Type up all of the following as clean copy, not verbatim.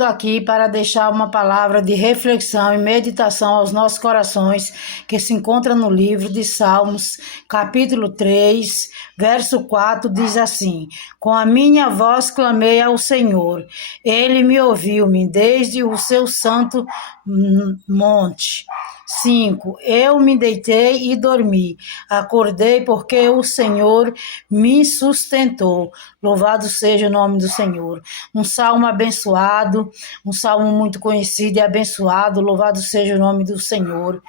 Aqui para deixar uma palavra de reflexão e meditação aos nossos corações, que se encontra no livro de Salmos, capítulo 3, verso 4, diz assim: com a minha voz clamei ao Senhor, ele me ouviu-me desde o seu santo monte. 5. Eu me deitei e dormi, acordei porque o Senhor me sustentou. Louvado seja o nome do Senhor. Um salmo abençoado, um salmo muito conhecido e abençoado. Louvado seja o nome do Senhor.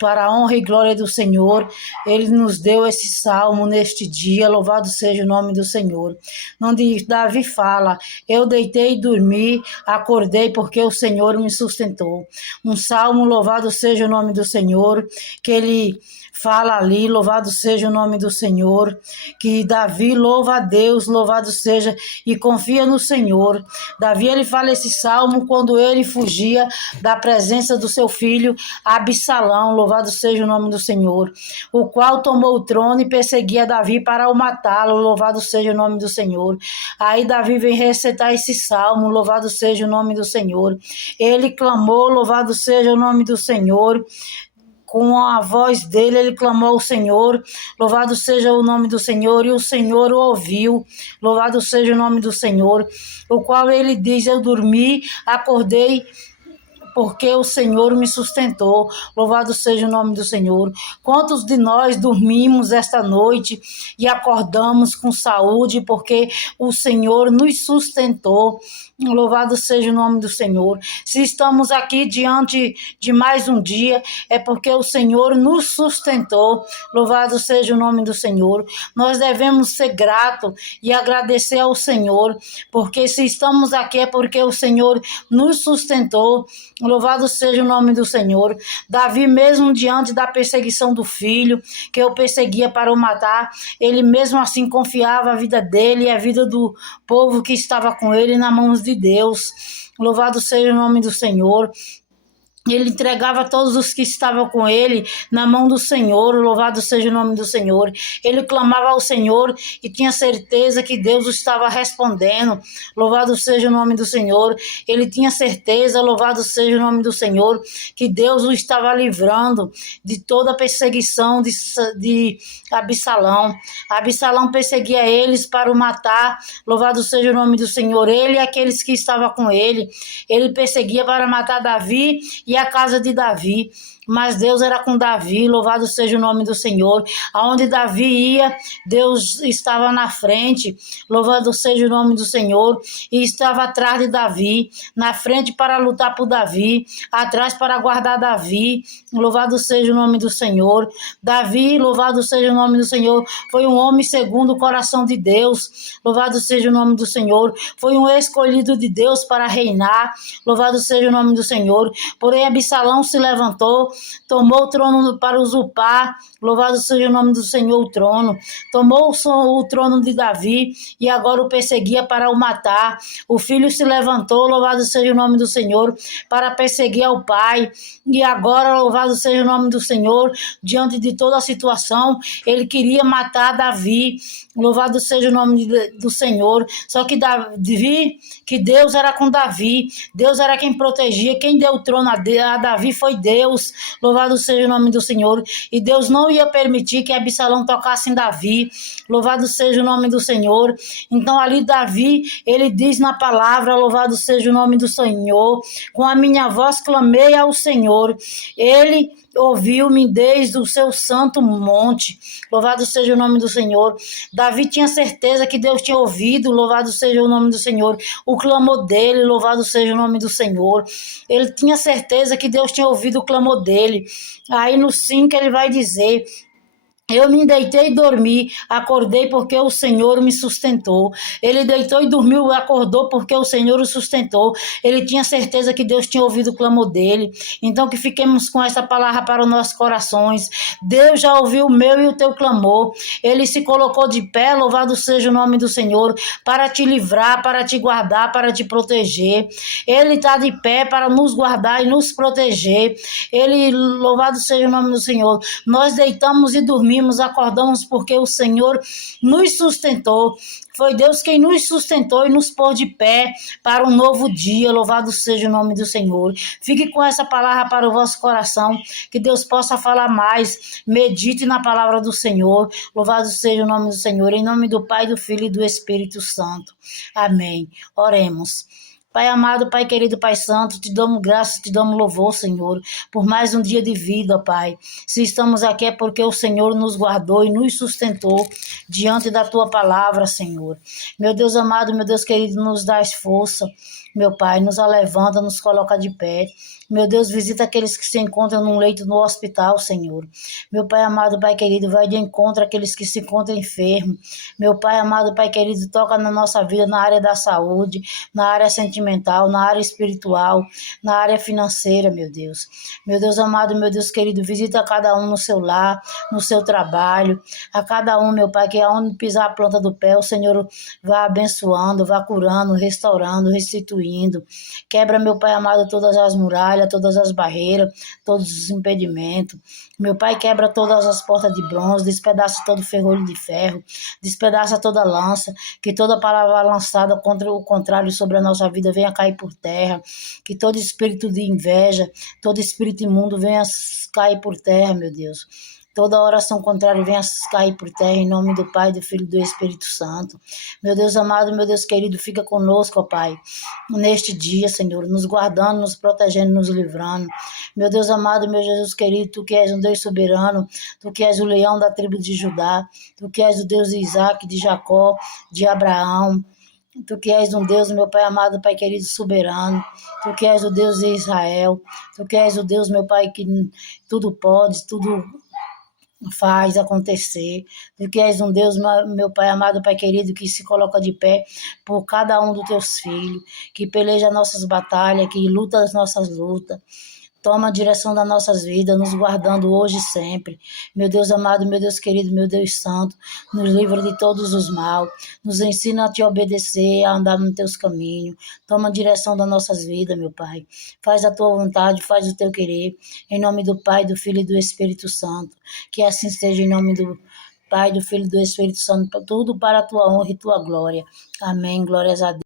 Para a honra e glória do Senhor, Ele nos deu esse salmo neste dia, louvado seja o nome do Senhor. Onde Davi fala: eu deitei e dormi, acordei porque o Senhor me sustentou. Um salmo, louvado seja o nome do Senhor, que ele fala ali, louvado seja o nome do Senhor, que Davi louva a Deus, louvado seja, e confia no Senhor. Davi, ele fala esse salmo quando ele fugia da presença do seu filho Absalão, louvado seja o nome do Senhor, o qual tomou o trono e perseguia Davi para o matá-lo, louvado seja o nome do Senhor. Aí Davi vem recitar esse salmo, louvado seja o nome do Senhor. Ele clamou, louvado seja o nome do Senhor. Com a voz dele, ele clamou ao Senhor, louvado seja o nome do Senhor, e o Senhor o ouviu, louvado seja o nome do Senhor, o qual ele diz: eu dormi, acordei, porque o Senhor me sustentou, louvado seja o nome do Senhor. Quantos de nós dormimos esta noite e acordamos com saúde, porque o Senhor nos sustentou, louvado seja o nome do Senhor. Se estamos aqui diante de mais um dia, é porque o Senhor nos sustentou, louvado seja o nome do Senhor. Nós devemos ser gratos e agradecer ao Senhor, porque se estamos aqui é porque o Senhor nos sustentou, louvado seja o nome do Senhor. Davi, mesmo diante da perseguição do filho, que o perseguia para o matar, ele mesmo assim confiava a vida dele e a vida do povo que estava com ele nas mãos de Deus. Louvado seja o nome do Senhor. Ele entregava todos os que estavam com ele na mão do Senhor, louvado seja o nome do Senhor. Ele clamava ao Senhor e tinha certeza que Deus o estava respondendo, louvado seja o nome do Senhor. Ele tinha certeza, louvado seja o nome do Senhor, que Deus o estava livrando de toda a perseguição de Absalão. Absalão perseguia eles para o matar, louvado seja o nome do Senhor. Ele e aqueles que estavam com ele, ele perseguia para matar Davi e a casa de Davi, mas Deus era com Davi, louvado seja o nome do Senhor. Aonde Davi ia, Deus estava na frente, louvado seja o nome do Senhor, e estava atrás de Davi, na frente para lutar por Davi, atrás para guardar Davi, louvado seja o nome do Senhor. Davi, louvado seja o nome do Senhor, foi um homem segundo o coração de Deus, louvado seja o nome do Senhor, foi um escolhido de Deus para reinar, louvado seja o nome do Senhor. Porém Absalão se levantou, tomou o trono para usurpar, louvado seja o nome do Senhor, o trono. Tomou o trono de Davi e agora o perseguia para o matar. O filho se levantou, louvado seja o nome do Senhor, para perseguir ao pai. E agora, louvado seja o nome do Senhor, diante de toda a situação, ele queria matar Davi. Louvado seja o nome do Senhor. Só que Davi, que Deus era com Davi, Deus era quem protegia, quem deu o trono a Davi foi Deus, louvado seja o nome do Senhor, e Deus não ia permitir que Absalão tocasse em Davi, louvado seja o nome do Senhor. Então ali Davi, ele diz na palavra, louvado seja o nome do Senhor, com a minha voz clamei ao Senhor, ele ouviu-me desde o seu santo monte, louvado seja o nome do Senhor. Davi tinha certeza que Deus tinha ouvido, louvado seja o nome do Senhor, o clamor dele, louvado seja o nome do Senhor. Ele tinha certeza que Deus tinha ouvido o clamor dele. Aí no 5 ele vai dizer: eu me deitei e dormi, acordei porque o Senhor me sustentou. Ele deitou e dormiu, acordou porque o Senhor o sustentou. Ele tinha certeza que Deus tinha ouvido o clamor dele. Então que fiquemos com essa palavra para os nossos corações. Deus já ouviu o meu e o teu clamor. Ele se colocou de pé, louvado seja o nome do Senhor, para te livrar, para te guardar, para te proteger. Ele está de pé para nos guardar e nos proteger. Ele, louvado seja o nome do Senhor. Nós deitamos e dormimos dormimos, acordamos porque o Senhor nos sustentou. Foi Deus quem nos sustentou e nos pôs de pé para um novo dia. Louvado seja o nome do Senhor. Fique com essa palavra para o vosso coração, que Deus possa falar mais. Medite na palavra do Senhor. Louvado seja o nome do Senhor. Em nome do Pai, do Filho e do Espírito Santo. Amém. Oremos. Pai amado, Pai querido, Pai santo, te damos graça, te damos louvor, Senhor, por mais um dia de vida, Pai. Se estamos aqui é porque o Senhor nos guardou e nos sustentou diante da tua palavra, Senhor. Meu Deus amado, meu Deus querido, nos dá força, meu Pai, nos levanta, nos coloca de pé. Meu Deus, visita aqueles que se encontram num leito no hospital, Senhor. Meu Pai amado, Pai querido, vai de encontro àqueles que se encontram enfermos. Meu Pai amado, Pai querido, toca na nossa vida na área da saúde, na área sentimental, na área espiritual, na área financeira, meu Deus. Meu Deus amado, meu Deus querido, visita cada um no seu lar, no seu trabalho, a cada um, meu Pai, que aonde pisar a planta do pé, o Senhor vá abençoando, vá curando, restaurando, restituindo. Quebra, meu Pai amado, todas as muralhas, todas as barreiras, todos os impedimentos. Meu Pai, quebra todas as portas de bronze, despedaça todo o ferrolho de ferro, despedaça toda lança, que toda palavra lançada contra o contrário sobre a nossa vida venha cair por terra, que todo espírito de inveja, todo espírito imundo venha cair por terra, meu Deus. Toda oração contrária venha cair por terra, em nome do Pai, do Filho e do Espírito Santo. Meu Deus amado, meu Deus querido, fica conosco, ó Pai, neste dia, Senhor, nos guardando, nos protegendo, nos livrando. Meu Deus amado, meu Jesus querido, Tu que és um Deus soberano, Tu que és o leão da tribo de Judá, Tu que és o Deus de Isaac, de Jacó, de Abraão, Tu que és um Deus, meu Pai amado, Pai querido, soberano. Tu que és o Deus de Israel. Tu que és o Deus, meu Pai, que tudo pode, tudo faz acontecer. Tu que és um Deus, meu Pai amado, Pai querido, que se coloca de pé por cada um dos teus filhos, que peleja nossas batalhas, que luta as nossas lutas. Toma a direção das nossas vidas, nos guardando hoje e sempre. Meu Deus amado, meu Deus querido, meu Deus santo, nos livra de todos os mal. Nos ensina a te obedecer, a andar nos teus caminhos. Toma a direção das nossas vidas, meu Pai. Faz a tua vontade, faz o teu querer. Em nome do Pai, do Filho e do Espírito Santo. Que assim seja em nome do Pai, do Filho e do Espírito Santo. Tudo para a tua honra e tua glória. Amém. Glórias a Deus.